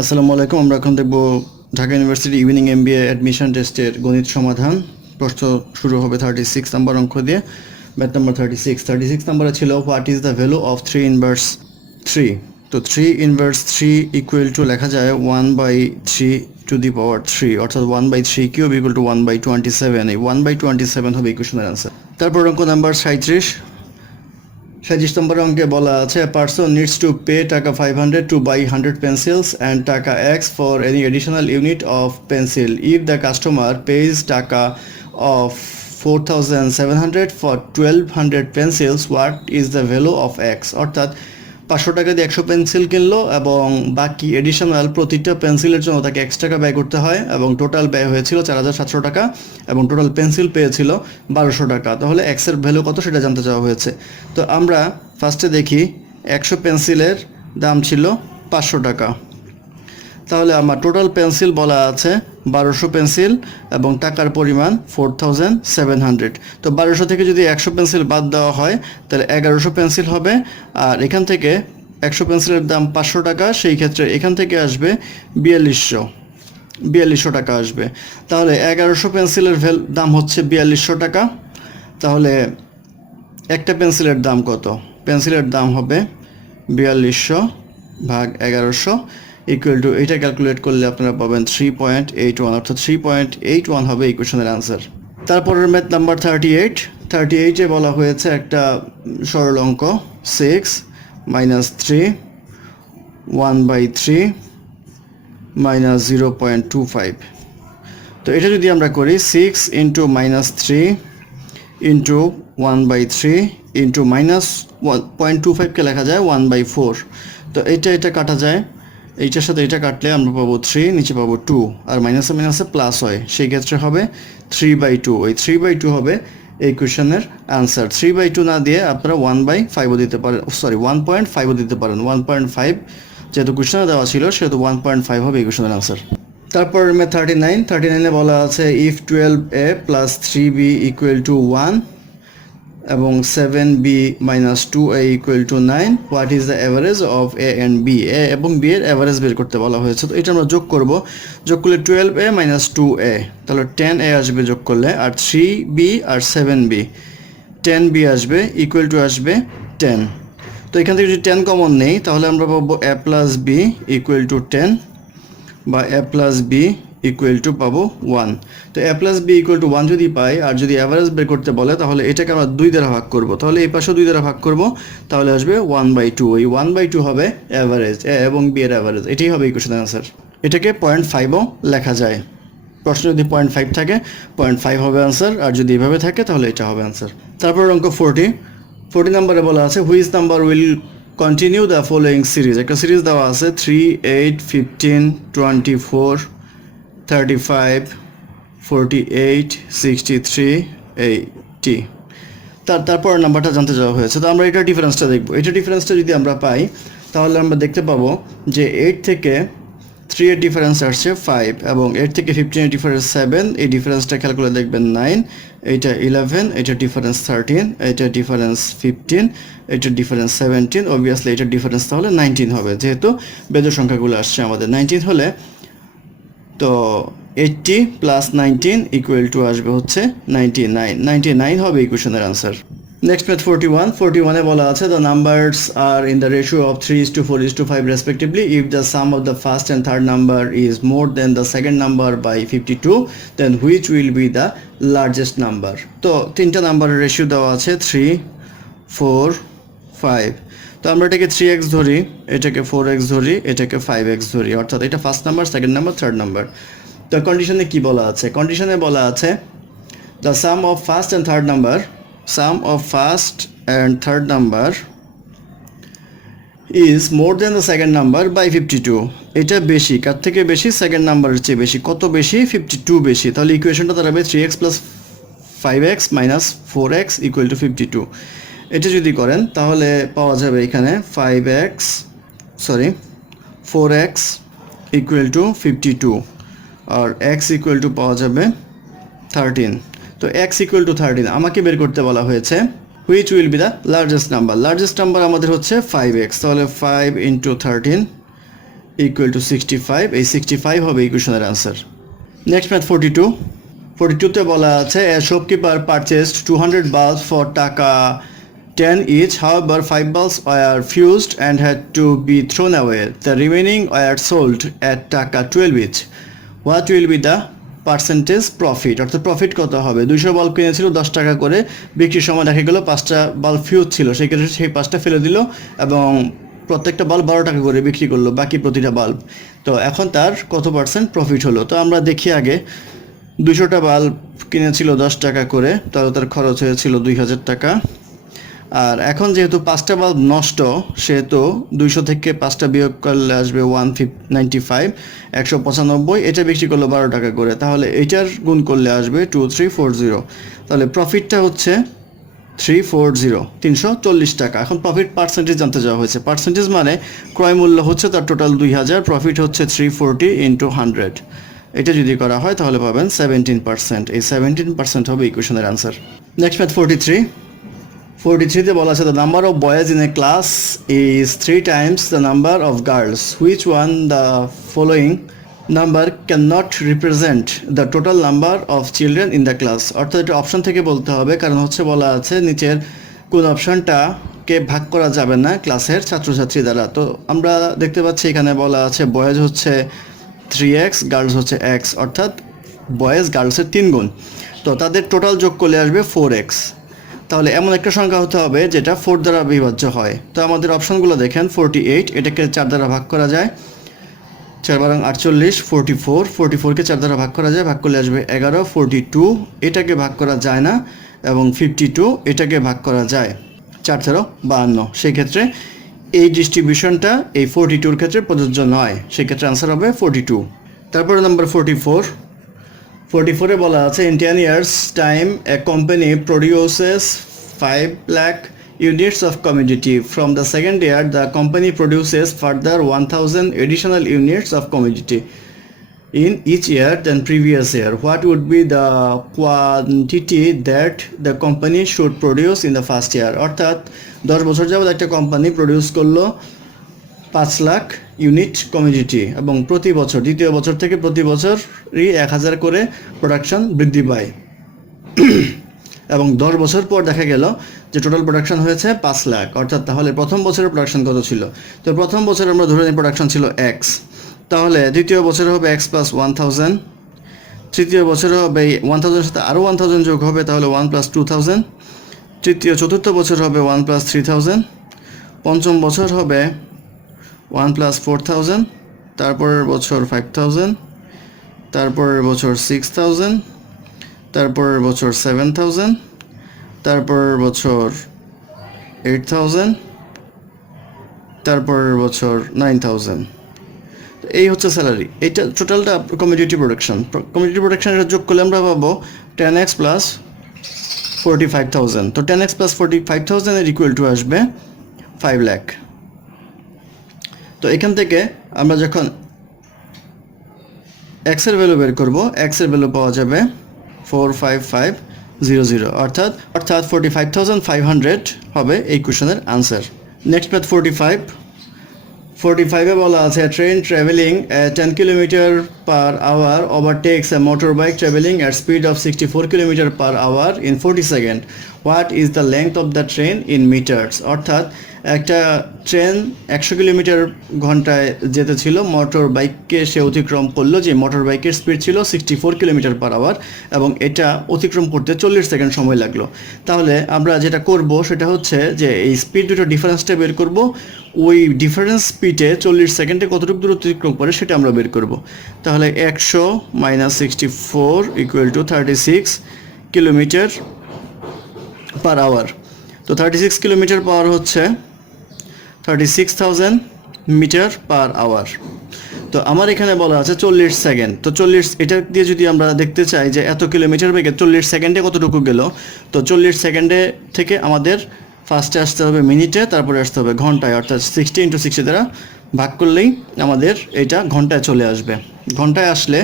আসসালামু আলাইকুম। আমরা এখন দেখব Dhaka university evening MBA admission টেস্টের গণিত সমাধান। প্রশ্ন শুরু হবে 36 নাম্বার অঙ্ক দিয়ে। ম্যাথ নাম্বার 36 নাম্বারে ছিল what is the value of 3 inverse 3। তো 3 ইনভার্স 3 ইকুয়াল টু লেখা যায় 1/3 টু দি পাওয়ার 3, অর্থাৎ 1/3 কিউব ইকুয়াল টু 1/27। এই 1/27 হবে ইকুয়েশনের অ্যান্সার। তারপর অঙ্ক নাম্বার 37 নম্বর অঙ্কে বলা আছে পার্সন নিডস টু পে টাকা 500 টু বাই 100 পেন্সিলস অ্যান্ড টাকা X for any additional unit of pencil if the customer pays টাকা of 4700 for 1200 pencils what is the value of X. অর্থাৎ 500 টাকা দিয়ে 100 পেন্সিল কিনলো এবং বাকি এডিশনাল প্রতিটা পেন্সিলের জন্য তাকে এক্স টাকা ব্যয় করতে হয় এবং টোটাল ব্যয় হয়েছিল 4700 টাকা এবং টোটাল পেন্সিল পেয়েছিল 1200 টাকা। তাহলে এক্সের ভ্যালু কত সেটা জানতে চাওয়া হয়েছে। তো আমরা ফার্স্টে দেখি 100 পেন্সিলের দাম ছিল 500 টাকা। তাহলে আমার টোটাল পেন্সিল বলা আছে 1200 পেন্সিল এবং টাকার পরিমাণ 4700। তো 1200 থেকে যদি 100 পেন্সিল বাদ দেওয়া হয় তাহলে 1100 পেন্সিল হবে। আর এখান থেকে 100 পেন্সিলের দাম 500 টাকা, সেই ক্ষেত্রে এখান থেকে আসবে 4200 টাকা আসবে। তাহলে 1100 পেন্সিলের দাম হচ্ছে 4200 টাকা। তাহলে একটা পেন্সিলের দাম কত? পেন্সিলের দাম হবে 4200 ভাগ 1100 ইকুয়াল টু, এটা ক্যালকুলেট করলে আপনারা পাবেন 3.81, অর্থাৎ 3.81 হবে ইকুয়েশনের অ্যান্সার। তারপরের ম্যাথ নাম্বার 38-এ বলা হয়েছে একটা সরল অঙ্ক 6 - 3 1/3 - 0.25। তো এটা যদি আমরা করি 6 ইন্টু -3 ইন্টু 1/3 ইন্টু -1.25কে লেখা যায় 1/4। তো এটা কাটা যায়, এইটার সাথে এটা কাটলে আমরা পাবো 3, নিচে পাবো 2, আর মাইনাসে মাইনাসে প্লাস হয়, সেই ক্ষেত্রে হবে 3/2। ওই 3/2 হবে এই কোয়েশনের আনসার। 3/2 না দিয়ে আপনারা 1/5ও দিতে পারেন, সরি 1.5ও দিতে পারেন। 1.5 যেহেতু কোয়েশনে দেওয়া ছিল সেহেতু 1.5 হবে এই কোয়েশনের আনসার। তারপর 39-এ বলা আছে if 12a plus 3b equal to 1 এবং 7b - 2a equal to 9 what is the average of A and B. A এবং বি এর অ্যাভারেজ বের করতে বলা হয়েছে। তো এটা আমরা যোগ করব, যোগ করলে 12a - 2a, তাহলে 10a আসবে যোগ করলে, আর 3b আর 7b 10b আসবে ইকুয়াল টু আসবে 10। তো এখান থেকে যদি 10 কমন নেই তাহলে আমরা পাবো a plus B equal to 10 বা a plus B equal to পাবো 1। তো a plus B equal to 1 যদি পাই আর যদি অ্যাভারেজ বের করতে বলে তাহলে এটাকে আমরা 2 দ্বারা ভাগ করব। তাহলে এই পাশেও 2 দ্বারা ভাগ করব, তাহলে আসবে 1/2। এই 1/2 হবে অ্যাভারেজ, এ এবং বি এর অ্যাভারেজ। এটাই হবে ইকুয়েশনের আনসার। এটাকে 0.5ও লেখা যায়। প্রশ্ন যদি 0.5 থাকে 0.5 হবে আনসার, আর যদি এভাবে থাকে তাহলে এটা হবে আনসার। তারপর অঙ্ক 40 নম্বরে বলা আছে which number will continue the following series. একটা সিরিজ দেওয়া আছে 3, 8, 15, 24, 35, 48, 63, 80। তারপর নাম্বারটা জানতে যাওয়া হয়েছে। তো আমরা এটার ডিফারেন্সটা দেখব। এটার ডিফারেন্সটা যদি আমরা পাই তাহলে আমরা দেখতে পাবো যে 8 থেকে 3 এর ডিফারেন্স আসছে 5 এবং 8 থেকে 15 এর ডিফারেন্স 7। এই ডিফারেন্সটা খেয়াল করে দেখবেন 9, এইটা 11, এইটার ডিফারেন্স 13, এইটার ডিফারেন্স 15, এইটার ডিফারেন্স 17। অবভিয়াসলি এইটার ডিফারেন্স তাহলে 19 হবে, যেহেতু বেজোড় সংখ্যাগুলো আসছে আমাদের। 19 হলে তো 80 প্লাস 19 ইকুয়াল টু আসবে হচ্ছে 99 হবে ইকুয়েশনের আনসার। নেক্সট ম্যাথ 41-এ বলা আছে the numbers are in the ratio of 3:4:5 respectively if the sum of the first and third number is more than the second number by 52 then which will be the largest number. তো তিনটা নাম্বারের ratio দেওয়া আছে 3, 4, 5। তো আমরা এটাকে 3x ধরি, এটাকে 4x ধরি, এটাকে 5x ধরি, অর্থাৎ এটা first number, second number, third number. তো কন্ডিশনে কি বলা আছে? কন্ডিশনে বলা আছে the sum of first and third number is more than the second number by 52। এটা বেশি, কার থেকে বেশি? সেকেন্ড নাম্বারের চেয়ে বেশি। কত বেশি? 52 বেশি। তাহলে ইকুয়েশনটা দাঁড়াবে 3x plus 5x minus 4x equal to 52। এটা যদি করেন তাহলে পাওয়া যাবে এখানে 4x ইকুয়াল টু 52 আর x ইকুয়াল টু পাওয়া যাবে 13। তো x ইকুয়াল টু 13 আমাকে বের করতে বলা হয়েছে which will be the largest number. Largest number আমাদের হচ্ছে 5x, তাহলে 5 × 13 ইকুয়াল টু 65, এই 65 হবে এই কোশ্চেনের আনসার। নেক্সট ম্যাথ 42তে বলা আছে এ শপকিপার পারচেসড 200 বাল্বস ফর টাকা 10 each, however 5 bulbs were fused and had to be thrown away. The remaining were sold at টাকা 12 each. What will be the percentage profit? অর্থাৎ profit কত হবে? 200 bulb কিনেছিল 10 টাকা করে, বিক্রির সময় দেখা গেল 5টা বাল্ব ফিউজ ছিল, সেই ক্ষেত্রে সেই 5টা ফেলে দিল এবং প্রত্যেকটা বাল্ব 12 টাকা করে বিক্রি করলো বাকি প্রতিটা বাল্ব। তো এখন তার কত পার্সেন্ট প্রফিট হলো? তো আমরা দেখি আগে 200টা বাল্ব কিনেছিল 10 টাকা করে, তাহলে তার খরচ হয়েছিল 2000 টাকা। আর এখন যেহেতু 5টা বাল্ব নষ্ট, সেহেতু 200 থেকে 5টা বিয়োগ করলে আসবে 195, 195, এটা বিক্রি করলো 12 টাকা করে, তাহলে এইটার গুণ করলে আসবে 2340। তাহলে প্রফিটটা হচ্ছে 340 টাকা। এখন প্রফিট পার্সেন্টেজ জানতে যাওয়া হয়েছে, পার্সেন্টেজ মানে ক্রয় মূল্য হচ্ছে তার টোটাল 2000, প্রফিট হচ্ছে 340 ইন্টু 100, এটা যদি করা হয় তাহলে পাবেন 17%। এই 17% হবে ইকুয়েশনের আনসার। নেক্সট ম্যাথ 43তে বলা আছে the number of boys in a class is 3 times the number of girls, which one the following number can not represent the total number of children in the class. অর্থাৎ এটা option থেকে বলতে হবে, কারণ হচ্ছে বলা আছে নিচের কোন অপশনটাকে ভাগ করা যাবে না ক্লাসের ছাত্রছাত্রী দ্বারা। তো আমরা দেখতে পাচ্ছি এখানে বলা আছে বয়েজ হচ্ছে 3x, গার্লস হচ্ছে x, অর্থাৎ বয়েজ গার্লসের 3 গুণ। তো তাদের টোটাল যোগ করলে আসবে 4x। তাহলে এমন একটা সংখ্যা হতে হবে যেটা 4 দ্বারা বিভাজ্য হয়। তো আমাদের অপশনগুলো দেখেন, 48 এটাকে 4 দ্বারা ভাগ করা যায়, 4 বারং 48, 44কে 4 দ্বারা ভাগ করা যায়, ভাগ করলে আসবে 11, 42 এটাকে ভাগ করা যায় না, এবং 52 এটাকে ভাগ করা যায়, 4 13 52। সেই ক্ষেত্রে এই ডিস্ট্রিবিউশনটা এই 42-র ক্ষেত্রে প্রযোজ্য নয়, সেই ক্ষেত্রে আনসার হবে 42। তারপরে নাম্বার 44-এ বলা আছে in 10 years time a company produces 5 lakh units of commodity. From the second year the company produces further 1000 additional units of commodity in each year than previous year. What would be the quantity that the company should produce in the first year? অর্থাৎ 10 বছর যাবত একটা company produce করলো 5 lakh unit কমিডিটি, এবং প্রতি বছর দ্বিতীয় বছর থেকে প্রতি বছরই 1000 করে প্রোডাকশন বৃদ্ধি পায়, এবং 10 বছর পর দেখা গেল যে টোটাল প্রোডাকশন হয়েছে 5 লাখ। অর্থাৎ তাহলে প্রথম বছরের প্রোডাকশন কত ছিল? তো প্রথম বছর আমরা ধরে নিই প্রোডাকশন ছিল x, তাহলে দ্বিতীয় বছরে হবে x প্লাস 1000, তৃতীয় বছরে হবে 1000 সাথে আরও 1000 যোগ হবে, তাহলে 1 প্লাস 2000, চতুর্থ বছর হবে 1 প্লাস 3000, পঞ্চম বছর হবে 1 প্লাস 4000, তারপরের বছর 5000, তারপরের বছর 6000, তারপরের বছর 7000, তারপরের বছর 8000, তারপরের বছর 9000। এই হচ্ছে স্যালারি। এইটা টোটালটা কমিউনিটি প্রোডাকশন। এটা যোগ করলে আমরা পাবো 10x প্লাস 45,000। তো 10x প্লাস 45,000 এর ইকুয়াল টু আসবে 5 লাখ। তো এখান থেকে আমরা যখন x এর ভ্যালু বের করব, x এর ভ্যালু পাওয়া যাবে 45500, অর্থাৎ 45,500 হবে এই কোশ্চেনের আনসার। নেক্সট ম্যাথ 45-এ বলা আছে train traveling 10 kilometre per hour overtakes a motor bike traveling at speed of 64 kilometre per hour in 40 second. What is the length of the train in metres? অর্থাৎ একটা ট্রেন 100 কিলোমিটার ঘন্টায় যেতে ছিল, motor বাইককে সে অতিক্রম করলো, যে মোটর বাইকের speed ছিল 64 কিলোমিটার পার আওয়ার, এবং এটা অতিক্রম করতে 40 সেকেন্ড সময় লাগলো। তাহলে আমরা যেটা করব সেটা হচ্ছে যে এই স্পিড দুটো ডিফারেন্সটা বের করব, ওই ডিফারেন্স স্পিডে 40 সেকেন্ডে কতটুকু দূর অতিক্রম করে সেটা আমরা বের করব। তাহলে 100 minus 64 equal to 36 kilometre per hour. তো 36 কিলোমিটার পার আওয়ার হচ্ছে 36,000 মিটার পার আওয়ার। তো আমার এখানে বলা আছে 40 সেকেন্ড। তো 40, এটা দিয়ে যদি আমরা দেখতে চাই যে এত কিলোমিটার বেগে 40 সেকেন্ডে কতটুকু গেল, তো 40 সেকেন্ডে থেকে আমাদের ফার্স্টে আসতে হবে মিনিটে, তারপরে আসতে হবে ঘন্টায়, অর্থাৎ 60 × 60 দ্বারা ভাগ করলেই আমাদের এটা ঘন্টায় চলে আসবে। ঘন্টায় আসলে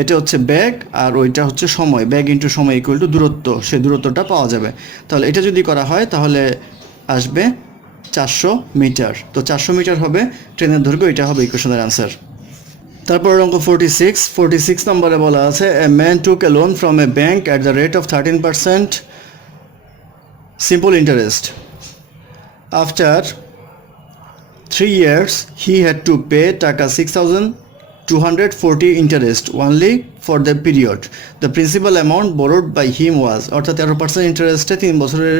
এটা হচ্ছে বেগ, আর ওইটা হচ্ছে সময়, বেগ ইন্টু সময় ইকুয়াল টু দূরত্ব, সেই দূরত্বটা পাওয়া যাবে। তাহলে এটা যদি করা হয় তাহলে আসবে 400 মিটার। তো 400 মিটার হবে ট্রেনের দৈর্ঘ্য, এটা হবে ইকুয়েশনের অ্যান্সার। তারপর অঙ্ক 46 নম্বরে বলা আছে a man took A loan from a bank at the rate of 13% simple interest. After 3 years he had to pay টাকা 6,240 interest only for the period. The principal amount borrowed by him was, অর্থাৎ 13% ইন্টারেস্টে 3 বছরের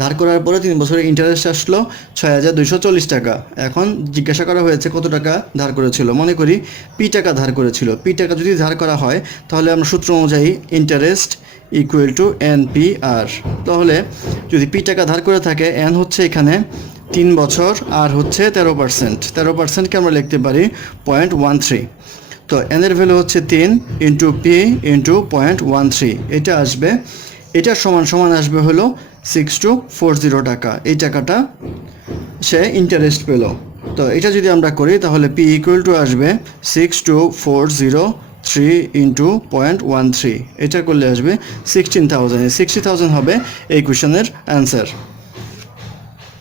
ধার করার পরে 3 বছরের interest আসলো 6,240 টাকা। এখন জিজ্ঞাসা করা হয়েছে কত টাকা ধার করেছিল। মনে করি পি টাকা ধার করেছিল। পি টাকা যদি ধার করা হয় তাহলে আমরা সূত্র অনুযায়ী ইন্টারেস্ট ইকুয়াল টু NPR। তাহলে যদি পি টাকা ধার করে থাকে, এন হচ্ছে এখানে 3 বছর আর হচ্ছে 13%কে আমরা লিখতে পারি 0.13। তো এনের ভ্যালু হচ্ছে 3 ইন্টু পি ইন্টু 0.13, এটা আসবে, এটা সমান আসবে হলো 6240 টাকা। এই টাকাটা সে ইন্টারেস্ট পেল। তো এটা যদি আমরা করি তাহলে পি ইকুয়াল টু আসবে 62403 ইন্টু 0.13, এটা করলে আসবে 16,000। 60,000 হবে এই কোয়েশনের অ্যান্সার।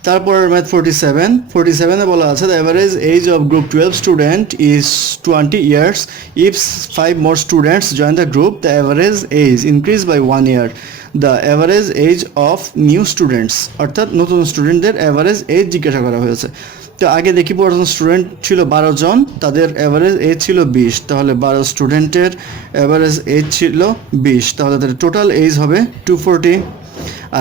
তারপর ম্যাথ 47 বলা আছে the average age of group 12 student is 20 years. If 5 more students join the group, the average age increase by 1 year. The average age of new students, অর্থাৎ নতুন স্টুডেন্টদের অ্যাভারেজ এজ জিজ্ঞাসা করা হয়েছে। তো আগে দেখি পুরাতন স্টুডেন্ট ছিল 12 জন, তাদের অ্যাভারেজ এজ ছিল 20, তাহলে 12 স্টুডেন্টের অ্যাভারেজ এজ ছিল 20, তাহলে তাদের টোটাল এজ হবে 240।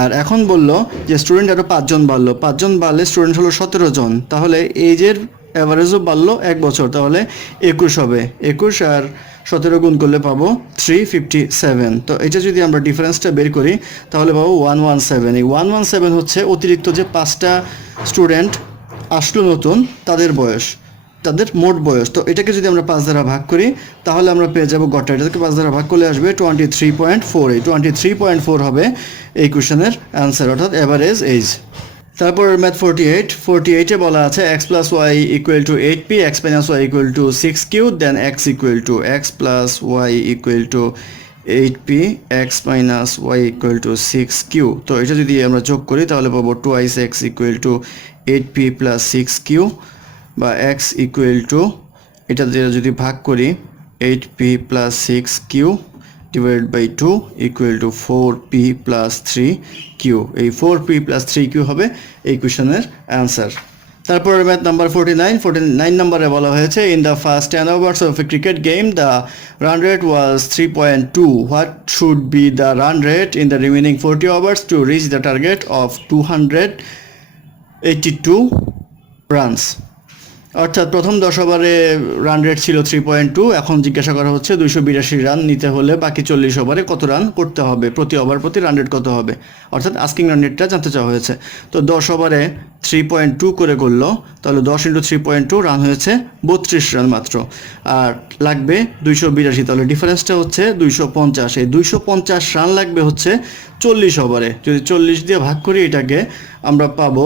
আর এখন বলল যে স্টুডেন্ট আরও 5 জন বাড়লো, 5 জন বাড়লে স্টুডেন্ট হলো 17 জন, তাহলে এজের অ্যাভারেজও বাড়লো 1 বছর, তাহলে 21 হবে। 21 আর 17 গুণ করলে পাবো 357। তো এটা যদি আমরা ডিফারেন্সটা বের করি তাহলে পাবো 117। এই 117 হচ্ছে অতিরিক্ত যে 5টা স্টুডেন্ট আসলো নতুন, তাদের বয়স, তাদের মোট বয়স। তো এটাকে যদি আমরা 5 দ্বারা ভাগ করি তাহলে আমরা পেয়ে যাবো গড়টা, এটাকে 5 দ্বারা ভাগ করলে আসবে 23.4। এই 23.4 হবে এই কোয়েশনের অ্যান্সার, অর্থাৎ অ্যাভারেজ এজ। তারপর ম্যাথ 48-এ বলা আছে x plus Y equal to 8p, x minus Y equal to 6q, then x equal to x plus Y equal to 8p, x minus Y equal to 6q। তো এটা যদি আমরা যোগ করি তাহলে পাবো 2x equal to 8p plus 6q, বা x equal two এটা দিয়ে যদি ভাগ করি 8p plus 6q divide by 2 equal to 4p plus 3q। এই 4p প্লাস 3q হবে এই কোয়েশনের অ্যান্সার। তারপর ম্যাথ নাম্বার 49 নম্বরে বলা হয়েছে in the first 10 overs of a cricket game the run rate was 3.2, what should be the run rate in the remaining 40 overs to reach the target of 282 runs. অর্থাৎ প্রথম 10 ওভারে run rate ছিল 3.2, এখন জিজ্ঞাসা করা হচ্ছে 282 রান নিতে হলে বাকি 40 ওভারে কত রান করতে হবে, প্রতি ওভার প্রতি রান রেট কত হবে, অর্থাৎ আস্কিং রান রেটটা জানতে চাওয়া হয়েছে। তো 10 ওভারে 3.2 করে করলো, তাহলে 10 × 3.2 রান হয়েছে 32 রান মাত্র, আর লাগবে 282, তাহলে ডিফারেন্সটা হচ্ছে 250। এই 250 রান লাগবে হচ্ছে 40 ওভারে। যদি 40 দিয়ে ভাগ করি এটাকে আমরা পাবো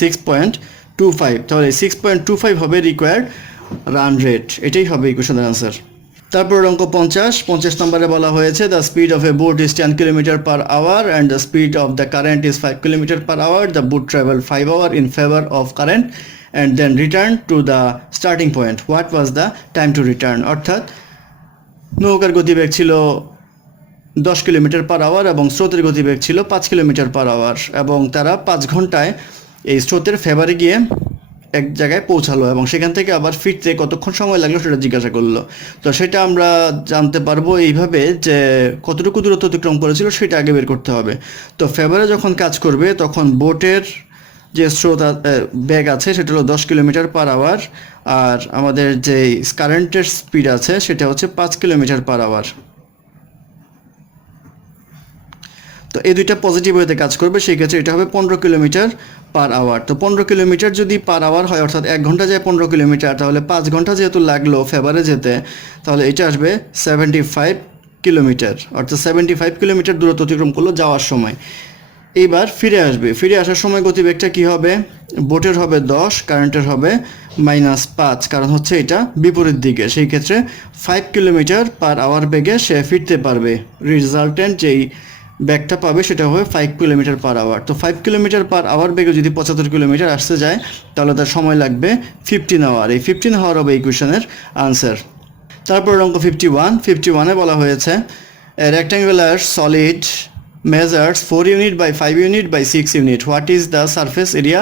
6.25, তাহলে 6.25 হবে রিকোয়ার্ড রান রেট, এটাই হবে ইকুয়েশনের আনসার। তারপর অঙ্ক 50 নম্বরে বলা হয়েছে the speed of a boat is 10 km/h and the speed of the current is 5 km/h। The boat travel 5 hours in favour of current and then return to the starting point, what was the time to return. অর্থাৎ নৌকার গতিবেগ ছিল 10 km/h এবং স্রোতের গতিবেগ ছিল 5 km/h, এবং তারা 5 ঘন্টায় এই স্রোতের ফেভারে গিয়ে এক জায়গায় পৌঁছালো, এবং সেখান থেকে আবার ফিরতে কতক্ষণ সময় লাগলো সেটা জিজ্ঞাসা করলো। তো সেটা আমরা জানতে পারবো এইভাবে যে কতটুকু দূরত্ব অতিক্রম করেছিল সেটা আগে বের করতে হবে। তো ফেভারে যখন কাজ করবে তখন বোটের যে স্রোত বেগ আছে সেটা হলো 10 km/h, আর আমাদের যে কারেন্টের স্পিড আছে সেটা হচ্ছে 5 km/h। তো এই দুইটা পজিটিভ ওয়েতে কাজ করবে, সেই ক্ষেত্রে এটা হবে 15 km/h। তো 15 কিলোমিটার যদি পার আওয়ার হয়, অর্থাৎ 1 ঘন্টা যায় 15 কিলোমিটার, তাহলে 5 ঘন্টা যেহেতু লাগলো ফেভারে যেতে, তাহলে এটা আসবে 75 কিলোমিটার, অর্থাৎ 75 কিলোমিটার দূরত্ব অতিক্রম করলো যাওয়ার সময়। এইবার ফিরে আসবে, ফিরে আসার সময় গতিবেগটা কী হবে, বোটের হবে 10, কারেন্টের হবে -5, কারণ হচ্ছে এটা বিপরীত দিকে, সেই ক্ষেত্রে 5 km/h বেগে সে ফিরতে পারবে। রিজাল্টেন্ট যেই ব্যাগটা পাবে সেটা হবে 5 কিলোমিটার পার আওয়ার। তো 5 কিলোমিটার পার আওয়ার বেগে যদি 75 কিলোমিটার আসতে যায় তাহলে তার সময় লাগবে 15 আওয়ার। এই 15 আওয়ার হবে এই কোয়েশনের আনসার। তারপর অঙ্ক 51 বলা হয়েছে rectangular solid measures 4 unit by 5 unit by 6 unit. What is the surface area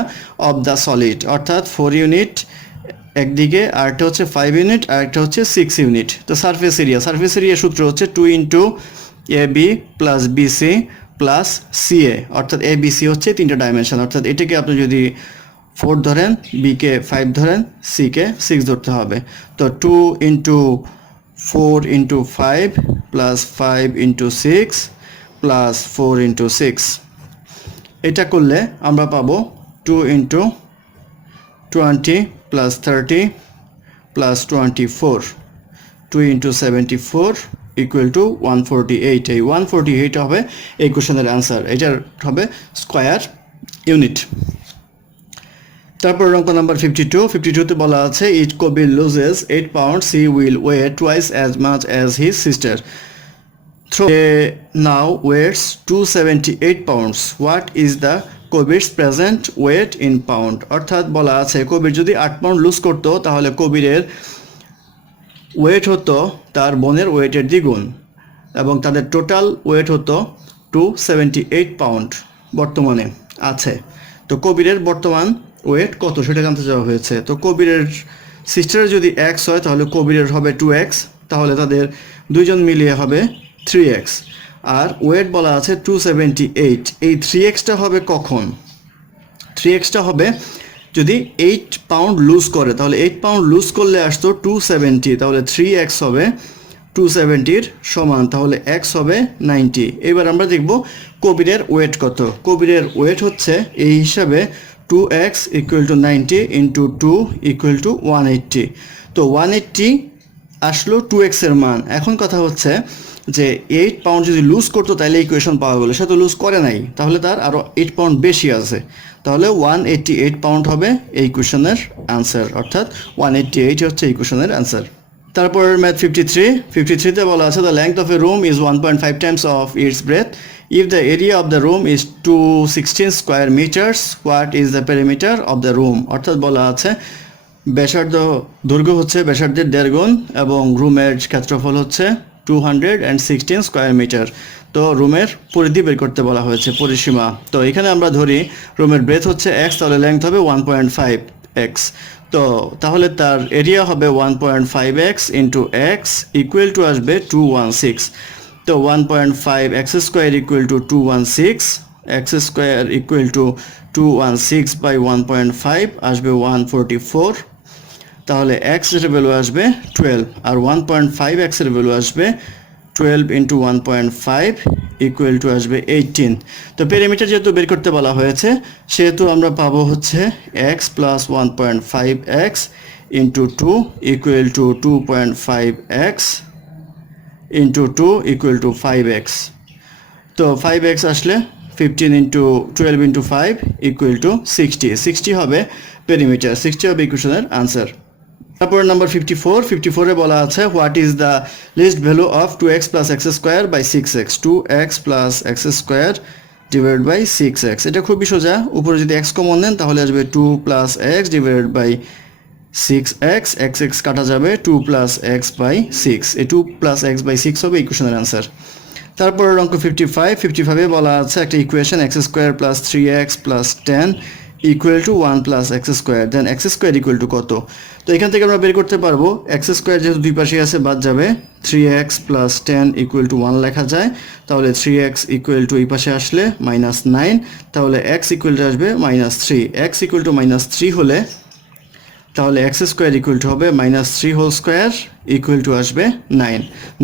of the solid? অর্থাৎ 4 ইউনিট একদিকে, আরেকটা হচ্ছে 5 ইউনিট, আরেকটা হচ্ছে 6 ইউনিট। তো সারফেস এরিয়া সূত্র হচ্ছে 2 into AB plus BC plus CA, অর্থাৎ ABC হচ্ছে 3টা ডাইমেনশন। অর্থাৎ এটাকে আপনি যদি 4 ধরেন, B কে 5 ধরেন, C কে 6 ধরতে হবে। তো 2 into 4 into 5 plus 5 into 6 plus 4 into 6, এটা করলে আমরা পাবো 2 into 20 plus 30 plus 24, 2 into 74 equal to 148। এই 148 হবে এই কোশ্চেনের আনসার, এটার হবে স্কোয়ার ইউনিট। তারপর অঙ্ক নাম্বার 52তে বলা আছে ইট কবির loses 8 pounds he will weigh twice as much as his sister. Now weighs 278 pounds. What is the কবির's present weight in pound? অর্থাৎ বলা আছে কবির যদি 8 পাউন্ড লুজ করতো তাহলে কবিরের ওয়েট হতো তার বোনের ওয়েটের দ্বিগুণ এবং তাদের টোটাল ওয়েট হতো 278 পাউন্ড বর্তমানে আছে। তো কবিরের বর্তমান ওয়েট কত সেটা জানতে চাওয়া হয়েছে। তো কবিরের সিস্টারের যদি x হয় তাহলে কবিরের হবে 2x, তাহলে তাদের দুইজন মিলিয়ে হবে 3x। আর ওয়েট বলা আছে 278, এই 3xটা হবে কখন? 3xটা হবে যদি 8 পাউন্ড লুজ করে, তাহলে 8 পাউন্ড লুজ করলে আসতো 270, তাহলে 3x হবে 270-র সমান, তাহলে x হবে 90। এবার আমরা দেখব কবিরের ওয়েট কত। কবিরের ওয়েট হচ্ছে এই হিসাবে 2x equal to 90 into 2 equal two 180। তো 180 আসলো 2x এর মান। এখন কথা হচ্ছে যে 8 পাউন্ড যদি লুজ করতো তাহলে ইকুয়েশন পাওয়া গেলো, সে তো লুজ করে নাই, তাহলে তার আরও 8 পাউন্ড বেশি আছে, তাহলে 188 পাউন্ড হবে এই কোয়েশনের আনসার, অর্থাৎ 188 হচ্ছে এই কোয়েশনের আনসার। তারপর ম্যাথ 53তে বলা আছে the length of a room is 1.5 times of its breadth if the area of the room is 216 square metres what is the perimeter of the room. অর্থাৎ বলা আছে দৈর্ঘ্য হচ্ছে ব্যাসার্ধের 1.5 গুণ এবং রুমের ক্ষেত্রফল হচ্ছে 216 স্কোয়ার মিটার। তো রুমের পরিধি বের করতে বলা হয়েছে, পরিসীমা। তো এখানে আমরা ধরি রুমের ব্রেথ হচ্ছে x, তাহলে লেংথ হবে 1.5x। তো তাহলে তার এরিয়া হবে 1.5x into x equal two আসবে 216। তো 1.5x square equal to 216, x square equal to 216 by 1.5 আসবে 144, তাহলে x এর ভ্যালু আসবে 12 আর 1.5x এর ভ্যালু আসবে 12 ইন্টু 1.5 ইকুয়াল টু আসবে 18। তো পেরিমিটার যেহেতু বের করতে বলা হয়েছে সেহেতু আমরা পাবো হচ্ছে x plus 1.5x into 2 equal two 2.5x into 2 equal two 5x। তো 5x আসলে 15 ইন্টু 12 ইন্টু 5 ইকুয়াল টু 60 হবে পেরিমিটার, 60 হবে ইকুয়েশনের আনসার। তারপর নাম্বার 54-এ বলা আছে what is the least value of 2x plus X square by 6x। 2x plus X square divide by 6x, এটা খুবই সোজা, উপরে যদি x কমন নেন তাহলে আসবে 2 plus x divide by 6x, x কাটা যাবে 2 প্লাস x বাই 6, এই 2 প্লাস x বাই 6 হবে ইকুয়েশনের আনসার। তারপর অঙ্ক 55-এ বলা আছে একটা equation x square plus 3x plus 10 equal to 1 plus X square, then X square equal to কত। তো এখান থেকে আমরা বের করতে পারবো এক্স স্কোয়ার যেহেতু দুই পাশে আছে বাদ যাবে, 3x প্লাস 10 ইকুয়াল টু 1 লেখা যায়, তাহলে 3x ইকুয়াল টু এই পাশে আসলে -9, তাহলে x ইকুয়াল টু আসবে -3। x ইকুয়াল টু -3 হলে তাহলে এক্স স্কোয়ার ইকুয়াল টু হবে -3 হোল স্কোয়ার ইকুয়াল টু আসবে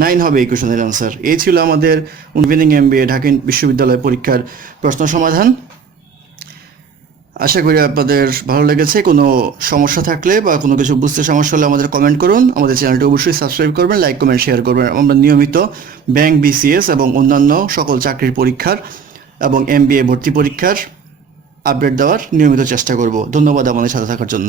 9 হবে এই কোশ্চেনের আনসার। এই ছিল আমাদের ইভিনিং MBA ঢাকা বিশ্ববিদ্যালয় পরীক্ষার প্রশ্ন সমাধান। আশা করি আপনাদের ভালো লেগেছে। কোনো সমস্যা থাকলে বা কোনো কিছু বুঝতে সমস্যা হলে আমাদের কমেন্ট করুন, আমাদের চ্যানেলটি অবশ্যই সাবস্ক্রাইব করবেন, লাইক কমেন্ট শেয়ার করবেন। আমরা নিয়মিত ব্যাংক, BCS এবং অন্যান্য সকল চাকরির পরীক্ষার এবং MBA ভর্তি পরীক্ষার আপডেট দেওয়ার নিয়মিত চেষ্টা করব। ধন্যবাদ আমাদের সাথে থাকার জন্য।